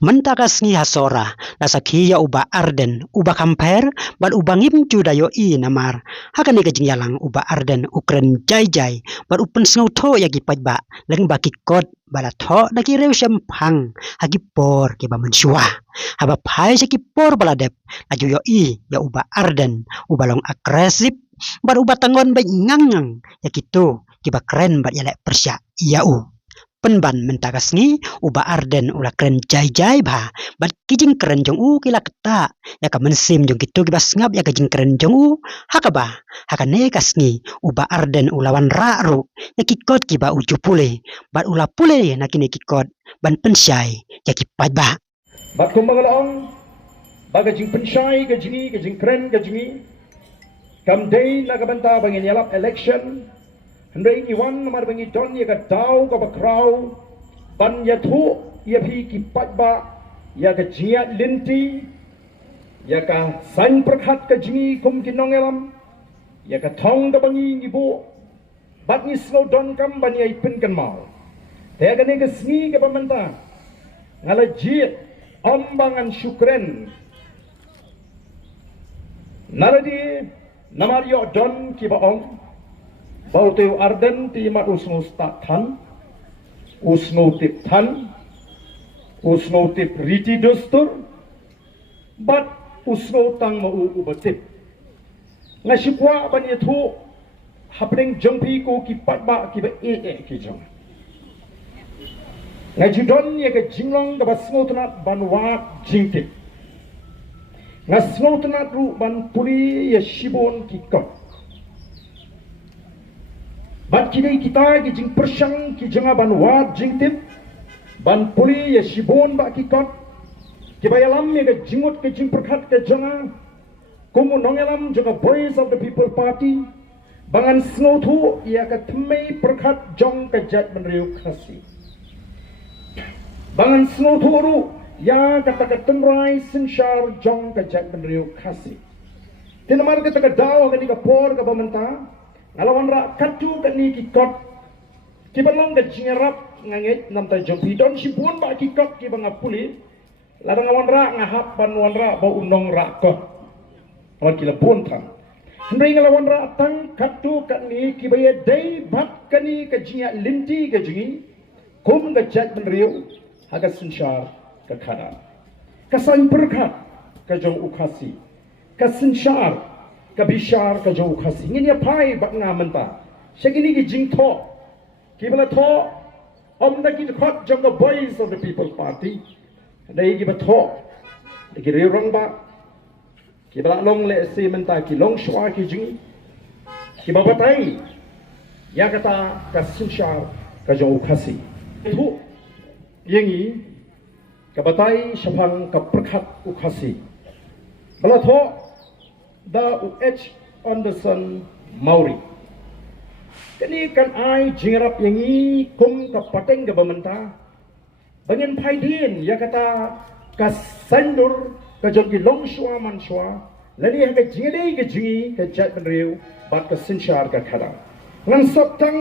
Mentakas ngi hasora, nasaki ya uba arden, uba kamper, bal uba ngimju dayo I namar. Hakan ni kajing yalang uba arden ukren jai, bal upen snauto ya gipaj ba, leng baki kot, balato daki rew syampang, hagi por kiba mensua. Haba pai saki por baladep, laju yo I ya uba arden, uba long agresif, bal uba tangon baik ngangang, ya gitu, kiba keren bat yalek persya, yau. Penban mentakas ngi uba arden ula keren jai bah bat kijing keren jong kila keta ya ka mensim jong gitu kibas ngap ya kijing keren jong hakaba hakane kas ngi uba arden ulawan ru ya kikot kiba uju pule bat ula pule na kini kikot ban pensyai ya kipat bah bat kumbangalaong baga jing pensyai ke jing keren ke jingi kam day na kabanta bangin yalap election Hendai iwan namar bangi don ya ka dau ka bakrau ban ya thu ya phi ki patba ya ka jia linti ya ka san prakhat ka jingi kum ki nongelam ya ka thong da bangi ni bo bat ni snow don kam ban ya ipin kan mau te ga ne ga sni ka pamanta ngala ji ombangan syukren naradi namar yo don ki ba ong Bau teu arden ti mat usno stat than, usno tip than, usno tip riti dostur, bat usno tang mau ubatip. Ngasipwa ban itu hapning jengpi ko ki patba ki ba ki jong. Ngajudon ye ke jinglong da basno tanat ban wat jingtip. Ngasno tanat ru ban puri ye shibon ki kot. Bat kini kita ki jing persang ki jenga ban wat jing tip ban puli ya shibon ba ki kot ki bayalam ya ke jingut ke jing perkhat ke jenga kumu nongelam jenga Voice of the People Party bangan snow thu ya ke thmei perkhat jong ke jat menriu khasi bangan snow thu ru ya kata ke temrai sinshar jong ke jat menriu khasi tinamar ke taka daw ke ni ka por ka bamenta ngalawan ra katu kan ni ki kot ki balong ga jingarap nganget nam ta jong pidon si buon ba ki kot ki banga puli ladang ngawan ra ngahap ban wan ra ba unong ra kot awan ki la buon thang hendai ngalawan ra tang katu kan ni ki baye dei bat kan ni ka jinga linti ka jingi kum ga jat ben riu haga sunshar ka khada kasan perkhat ka jong ukhasi ka sunshar kabishar ka jauh khasi ngin ya pai bat nga menta segini ki jing tho ki bala tho om da ki khot jong the Voice of the People Party dai ki ba tho ki re rong ba ki bala long le si menta ki long shwa ki jing ki ba batai ya kata ka sunshar ka jauh khasi thu yengi ka batai shapang ka prakhat u khasi bala tho da U.H. Anderson Mauri. Kini kan ai jingrap yangi kum ka pateng ka bamenta. Bangin paidin ya kata ka sandur ka jogi long shwa man shwa. Lani ha ka jingdei ka jingi ka jat benriu bat ka sinshar ka khada. Ngan saptang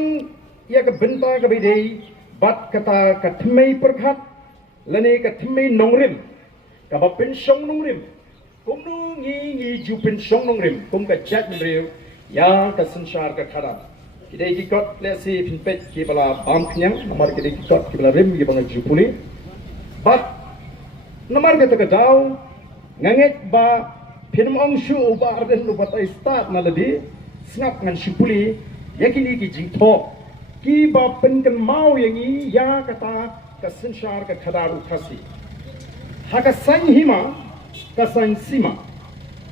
ya ka benta ka bidei bat kata ka thmei perkhat. Lani ka thmei nongrim. Ka ba pensyong nongrim. Kum nu ngi jupin song nong rim kum ka chat mriu ya ka sanshar ka khara kidai ki kot le si pin pet ki bala bam khnyang namar kidai ki kot ki bala rim ki banga jupuli bat namar ka ta daw nganget ba pin ong shu ba arden lu batai start na ladi snap ngan shupuli yakini ki jing tho ki ba pen kan mau yangi ya kata ka sanshar ka khara ru khasi haka san hima kasan sima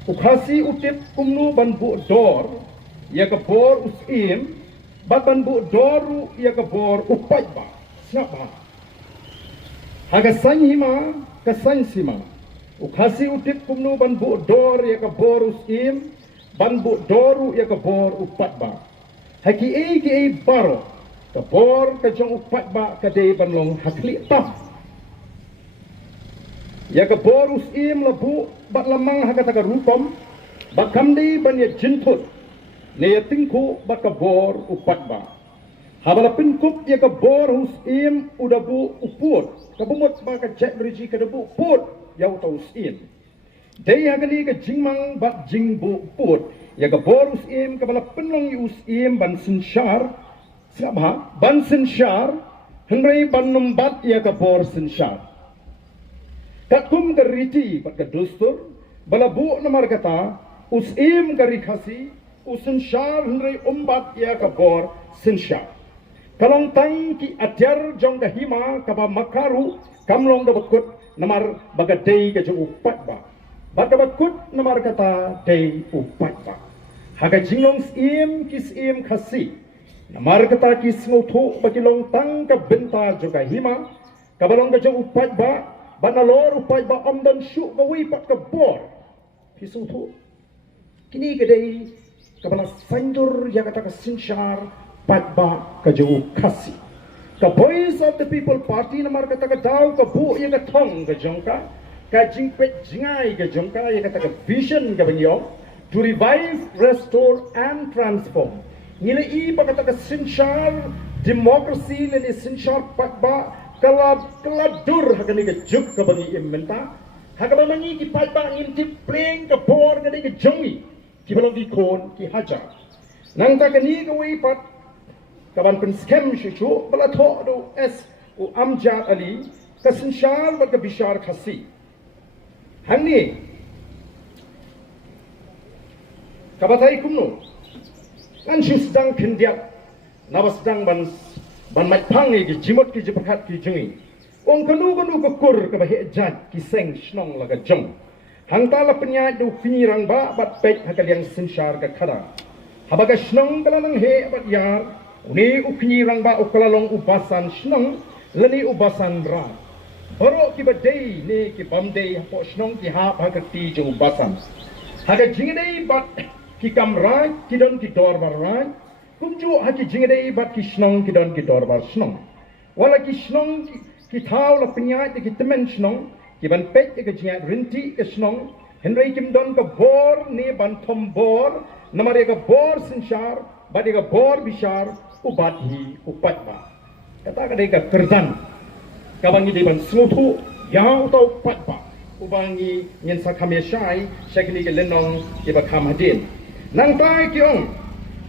ukhasi utip kumnu banbu dor ya ka bor usim bat banbu doru ya ka bor upai ba snapa haga san hima kasan sima ukhasi utip kumnu banbu dor ya ka bor usim banbu doru ya ka bor upat ba haki ki baro ka bor ka jong upat ba ka de banlong hakli tam ya ka borus im labu bat lamang hakata ka rupam bakamdi ban ya jintut ne ya tingku bat ka bor upat ba Habala pinkup ya ka bor hus im udabu uput. Kabumot maka cek beriji ka debu uput ya utau im. Dei hagani ka jingmang bat jingbu uput. Ya ka bor hus im kabala penlong us im ban sinsyar. Siapa? Ban sinsyar. Henry ban numbat ya ka bor sinsyar. Kakum ka riti bat ka dustur. Bala bu namar kata us im ka rikasi. Usinsyar Henry umbat ya ka bor sinsyar. Kalong tang ki atyar jong ka hima kaba makaru kamlong da bakut namar bagadei ka jong upat ba. Baga bakut namar kata dei upat ba. Haga jinglong im kis im khasi. Namar kata kis ngutu bakilong tang ka benta jong ka hima kabalong ka jong upat ba. Banalor upat ba omdan syuk ka wipat ka bor. Pisutu. Kini kadai kabala sandur ya kata ka sinsyar Patba kajau kasi. Ka Voice of the People Party namar kata ka daw ka bu ya ka thong ka jongka ka jingpet jingai ka jongka ya kata ka vision ka banyo to revive, restore and transform. Ngila i ba kata ka sinsyar democracy ni sinsyar patba kaladur hakani ka juk ka bangi immenta hakaba mangi ki patba ngintip playing ka bor ka ka jongi ki balong di kon ki haja nang ta kani ka wi pat kaban pen scam shuchu bala tho do s u amjad ali kasinshal bat ka bishar khasi hanni kabatai kumno an shus dang phindia nawas dang ban mat phang ni ki jimot ki jipakhat ki jingi ong kanu ko kur ka ba he jat ki seng snong laga jong hangta la penya du fini rang ba bat pek hakaliang sinshar ka khara habaga snong kala nang he bat yar Uni ukni rangba ukalalong ubasan snong lani ubasan ra. Baro ki badai ni ki bamdei hapo snong ki ha bhagati jo ubasan. Haga jingdei bat ki kamra ki don ki dorbar ra. Kumju ha ki jingdei bat ki snong ki don ki dorbar snong. Wala ki snong ki thau la pnya ki temen snong ki ban pek ki jingat rinti ki snong. Henry kim don ka bor ni ban thom bor namare ka bor sinshar badi ka bor bishar ubat hi upat ba kata kadai ka kerdan kabangi di ban smutu yang tau pat ba ubangi nyen sakame shai shakni ke lenong ke ba kham hadin nang tai ki ong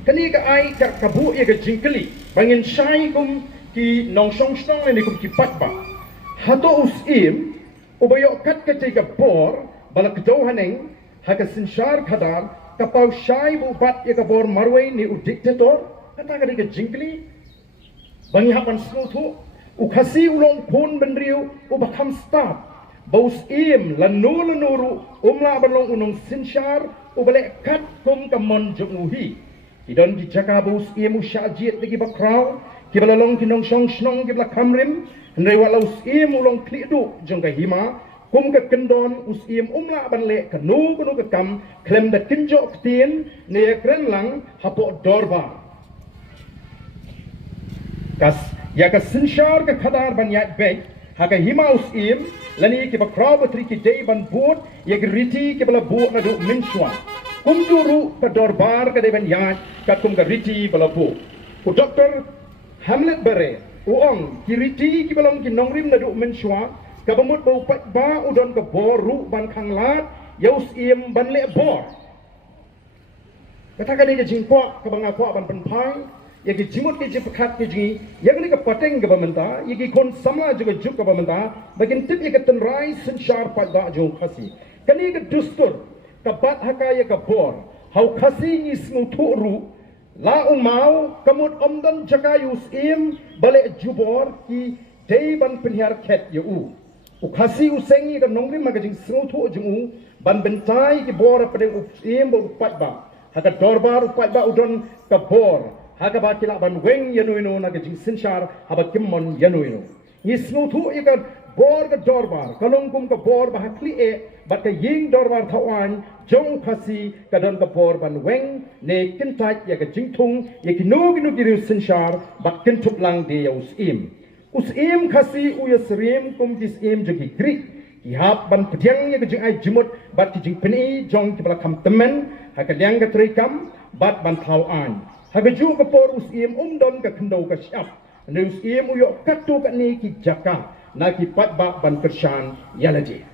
kani ka ai ka kabu ye ka jingkli bangin shai kum ki nong song stong ni kum ki pat ba hato usim ubayo kat ka ka bor balak do haneng haka sinshar khadar kapau shai bu bat ye ka bor marwai ni u dictator kata kadai ka jingkli bangi hapan smutu ukhasi ulong pun benriu ubakam start baus im lanuru umla balong unong sinshar ubale kat kum kamon junguhi idon di jaka baus im ushajiet lagi bakraw kibalalong kinong song snong kibla kamrim ndai walaus im ulong klidu jongka hima kum ka kendon us im umla banle kanu ka kam klem da kinjo ktien ne kren lang hapo dorba kas ya ka sinshar ka khadar ban yat bek ha ka himaus im lani ki bakraw batri ki dei ban bot ya riti ki bala bu na do minshwa kum duru ka dorbar ka dei ban yat ka kum ka riti bala bu ku doktor hamlet bare uong ki riti ki balong ki nongrim na do minshwa ka bamut bau pat ba udon ka boru ban khanglat yaus im ban le bor kata ka dei ka jingpo ka banga ko ban penpai yaki jimut ke jipakhat ke jingi yakni ka pateng ka bamanta yaki kon sama juga juk ka bamanta bakin tip yaka tenrai sinshar pada jo khasi kani ka dustur ka bat hakaya ka bor hau khasi ni smutu la umau kamut omdan jakayus im bale jubor ki dei ban penhiar khet yu u khasi usengi ka nongri ma ka jing smutu jungu ban bentai ki bor padeng im bo pat ba haka dorbar pat ba udon ka bor haga ba kila ban weng yanuino na gajing sinshar haba kimmon yanuino ni smutu ika bor ga dorbar kalong kum ka bor ba hakli e ba ka ying dorbar thawan jong khasi ka don ka bor ban weng ne kintai ya ga jingthung ye ki no gi no gi sinshar ba kintup lang de ya us im khasi u yasrim kum kis im jogi gri ki hap ban pdiang ye ga jing ai jimut ba ki jing peni jong ki bala kam temen ha ka liang ga trikam bat ban thawan Hagaju ke porus iem don ke kendau ke syap. Neus iem uyok katu kat ni ki jaka. Na ki patba ban kershan yalaji.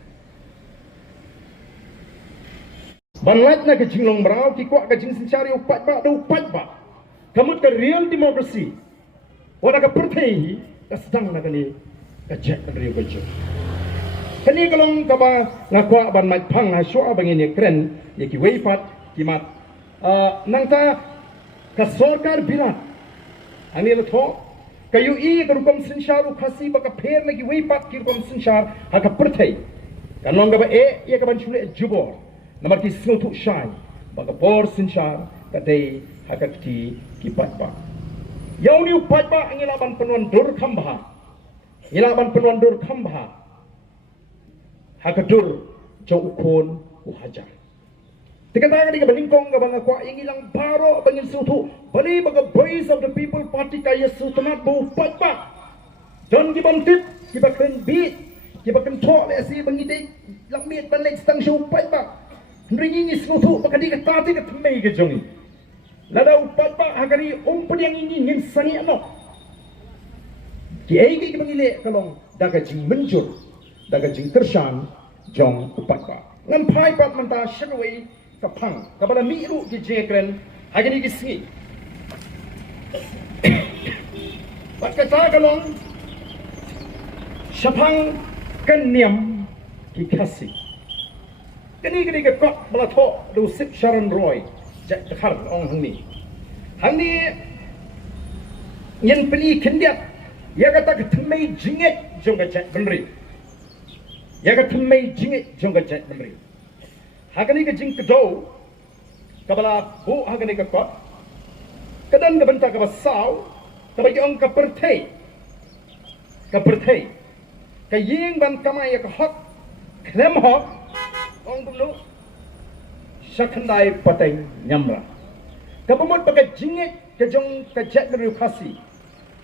Ban lat na ke jinglong berau ki kuat ke jing sencari upat ba do upat ba. Kamu ke real democracy. Wada ke pertai ke sedang na kali ke cek dari kerja. Kani kalong kaba ngakwa ban mat pang haswa bangini kren ye ki weipat ki mat nangta ka sarkar birat ani lo tho kayu i kerukom sinsharu khasi baka pher lagi weipat ki kerukom sinshar haka pertai kanong kaba ye kaban chule jubor namar ki snutu shai baka por sinshar kadai haka ki patba yauni upatba angilaban penuan dur khambha ilaban penuan dur khambha hakadur jo ukon uhajar. Dikatakan di beningkong ke bangga kuat yang hilang baro bangin sutu bali baga voice of the people party kaya sutunat bu patba. Don gibantip gibakan beat gibakan talk le si bangide lamit balik stang show patba. Ringi ni sutu baka di katati ka tmei ke jongi. Lada upatba hagari umpad yang ini ngin sangi ano. Kiai ki bangile kalong daga jing menjur daga jing kershan jong upatba ngan pai pat manta shanwei kapang kabala mi ru ki jekren hagini ki singi pat kata kalong shapang kanyam ki khasi kani ka kot bala tho do sip sharon roy jak khar ong hangni yen peli kendiat ya kata ke thmei jinget jong ka jak benri ya ka thmei jinget jong ka jak benri hagani ka jing kedo kabala bu hagani ka kot kadan ka benta ka basaw kabagi ong ka perthei ka ying ban kamai ya ka hok klem hok ong bulu sakhandai pateng nyamra kabamot baga jinget ka jong ka jak benri khasi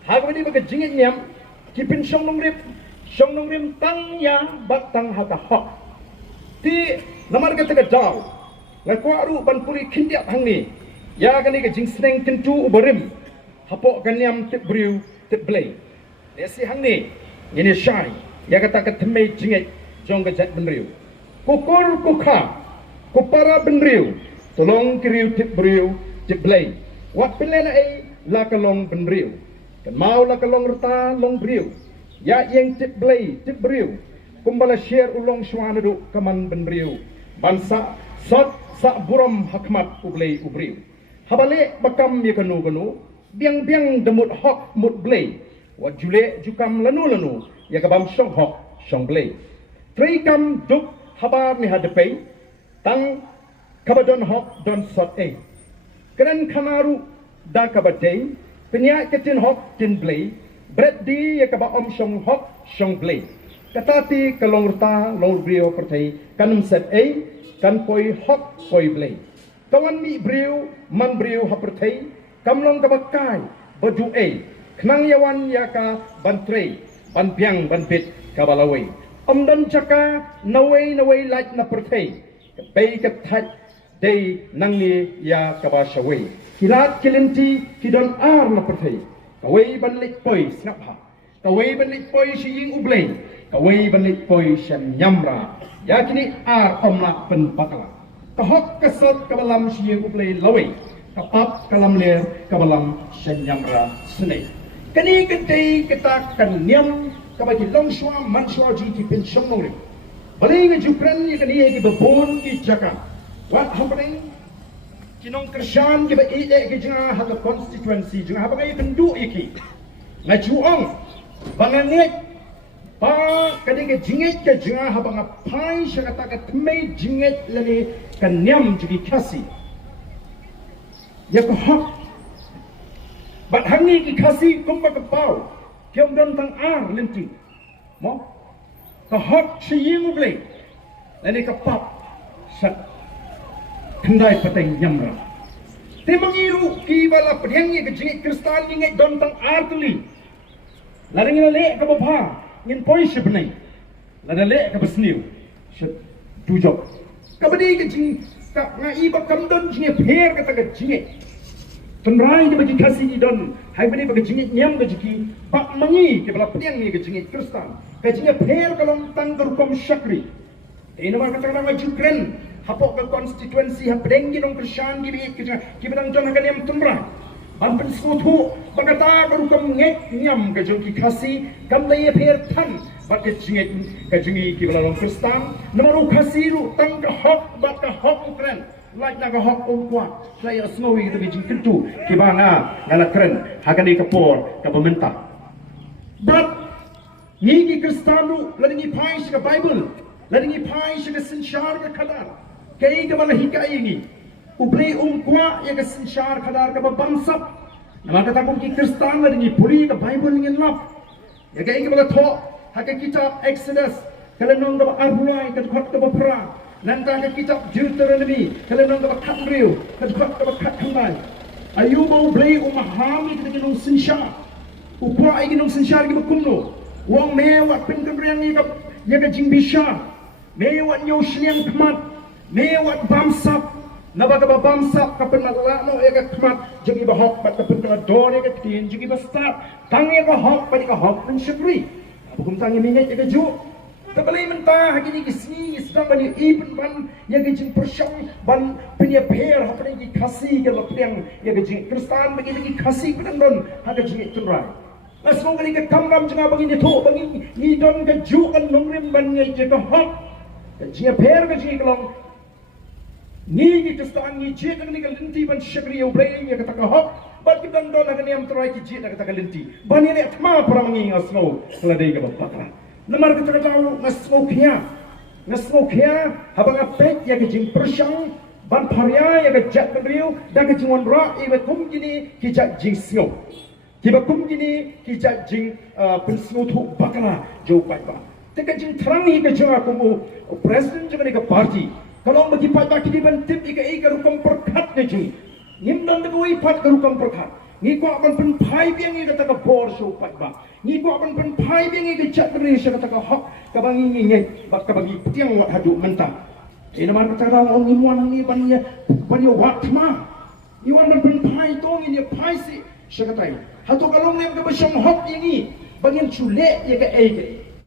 hagani baga jinget nyam kipin song nong rim tang ya bat tang haka hok ti namar ka taga daw ngakwaru ban puri kindiat hangni ya kani ka jing sneng kentu ubarim hapok kanyam tip briu tip blay lesi hangni ini shai ya kata ka thmei jinget jong ka jak benriu kukur kukha kupara benriu tolong kiriu tip briu tip blay wat pelena ai la kalong benriu kan mau la kalong rta long briu ya yang tip blay tip briu kumbala share ulong shwanadu kaman benriu bansa sot sa buram hakmat ublay ubriu habale bakam ye kanu biang demut hok mut blay wat jule jukam lanu ya kabam shong hok shong blay tri kam duk habar ni hadepai tang kabadon hok don sot keren kanaru da kabadei penya ketin hok tin blay bret di ya kaba om shong hok shong blay katati kalong rta long brio pertai kanum set kan poi hok poi blay kawan mi brio man brio hapertai kamlong kabakai baju knang yawan yaka bantrei ban piang ban pit kabalawai omdan chaka nawai laj na pertai pei katat dei nangni ya kabashawai kilat kilinti kidon ar na pertai kawai ban lik poi snapha kawai ban lik poi shiying ublay kawai ban lik poi shan nyamra yakini ar omla pen bakala kahok kasot kabalam shiying ublay lawai kapap kalam ler kabalam shan nyamra snei kani kedai kita kan nyam kabagi long shwa man shwa ji ki pin shong ri baling jukran ni kani ki babon ki jaka what happening kinong kershan ki ba ki jinga ha constituency jinga ha ba kan du iki na juong banganget pa kani ke jinget ke jinga ha ba pai shakata ka tmei jinget lani kan nyam ji khasi ya ko hak bat hangi ki khasi kumba ka pau kiom don tang ar linti mo ka hak shiying ublay lani ka pap sat kandai pateng nyamra te mangiru ki bala padiangi ke jinget kristal ni ngai don tang ar tuli laring le ka bapha ngin poi shibnai la le ka basniu shit dujok ka badi ke jing ka ngai ba kam don jinge pher ka ta ka jinge Tenrai ke bagi kasih ni don, hai bani bagi jingit nyam ke jiki, bak mangi ke bala piang ni ke jingit Kristen, ke jingit per kalong tang kerukom syakri. Ini nama kata nama Ukraine, hapok ke konstituensi hap dengi dong Kristen gibi ke bedang jon hakan nyam tenrai. Ban pensutu bagata kerukom ngek nyam ke jingit kasih, kam daya per tan, bak ke jingit ke bala Kristen, nama kasih lu tang ke hok bak ke hok Ukraine. Like naga hok kuat, saya sengawi kita bijing tentu kibanga ngala keren hakan di kapor ke pemerintah. But ni Kristanu ladingi pai ke Bible, ladingi pai ke sinsyar ke kadar, kei ke mana hikai ini, ublei kuat ya ke sinsyar kadar ke bangsap. Nama kata pun Kristan ladingi puri ke Bible ingin lap, ya kei ke mana thok hakan kitab Exodus, kalau nong ke arulai ke perang. Nantang ke kitab Deuteronomy, kalau nang kat riu, kat kandai. Ayu mau beli umahami kita ginung sinsyar. Upah ay ginung sinsyar kita kumno. Wang mewat pengkemrian ni kap, ya ke jing bisyar. Mewat nyaw siniang kemat, mewat bamsap. Naba ka bamsap kapen matlano ya ke kemat, jangi bahok bat kapen kala dore ke tin, jangi bastat. Tangi ka hok, pati ka hok ng syakri. Bukum tangi minyak ya ke juk. Terbalai mentah hari ni kesini sedang balik iban ban yang kecil persyang ban punya per apa lagi kasih kalau yang kecil Kristen bagi lagi kasih pada don ada jingit tunrai. Nah semua kali ke kamram jangan bagi ni tu bagi ni don ke jukan nongrim ban yang jadi hot kecil per kecil kalau ni Kristen ni jadi ni kalau lenti ban syakri ubray yang kata hot ban kita don akan yang tunrai kecil nak kata lenti ban ini atma para mengingat semua kalau dia ke bakar. Namar kita tahu ngasmokia habang apek ya kejing persyang ban parya ya kejat beriu dan kejingan ra iba kum gini kijak jing sio kiba kum gini kijak jing pensio tu bakala jo pai ba te kejing terang hi kejing aku mu presiden juga ni ke parti kalau bagi pai ba kidi ban tip ika rukam perkat kejing nimdan de koi pat rukam perkat ni ko akan penpai biang ni kata ka bor so pai ba ni ko akan penpai biang ni kejat beri kata ka hok ka bangi ni bak ka bagi tiang wat hadu mentah ina man kata orang ni muan ni ban wat ma ni wan ban penpai tong ni pai si syakatai hatu kalong nem ka basyam hok ini bagian chule ya ka